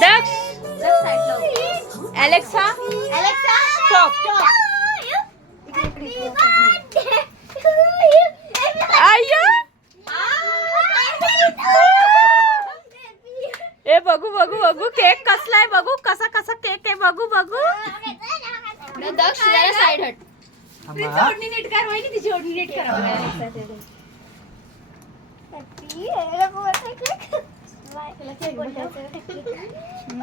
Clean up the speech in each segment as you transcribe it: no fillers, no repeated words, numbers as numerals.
दक्ष Alexa stop आयो ए बघू बघू बघू केक कसलाय बघू कसा कसा केक आहे बघू बघू दक्ष जरा साइड हट ओढणी नीट कर वहिनी तिची ओढणी नीट कर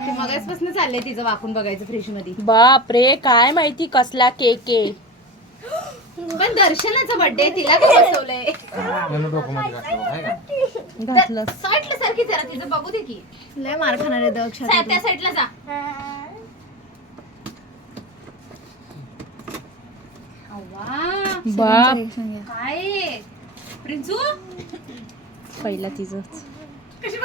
मगासपासून चाललंय तिचं वाकून बघायचं फ्रीज मध्ये बाप रे काय माहिती कसला केक आहे पण दर्शनाचा बर्थडे तिला काय बसवलंय घातलं साईडला सारखी जरा तिचं बघू दे की लय मार खाणार आहे दक्ष त्या साईडला जा बाप काय प्रिन्सू पहिला तिचंच कशी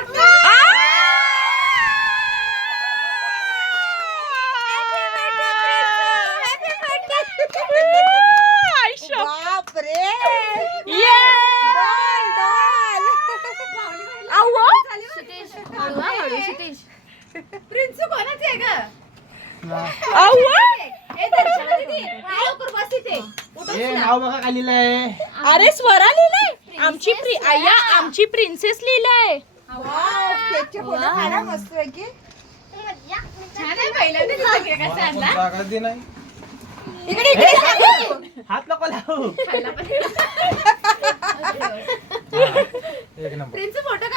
प्रिन्सू कोणाच आहे ग ए दर्शना दीदी लवकर बस इथे नाव बघा काय लिहिलंय अरे स्वरा लिहिलंय आमची प्रिन्सेस लिहिलंय छान आहे पहिल्यांदा तिचा केक असा आणला जागा दे नाही हात नको लावू खाल्ला पण एक नंबर प्रिन्सू फोटो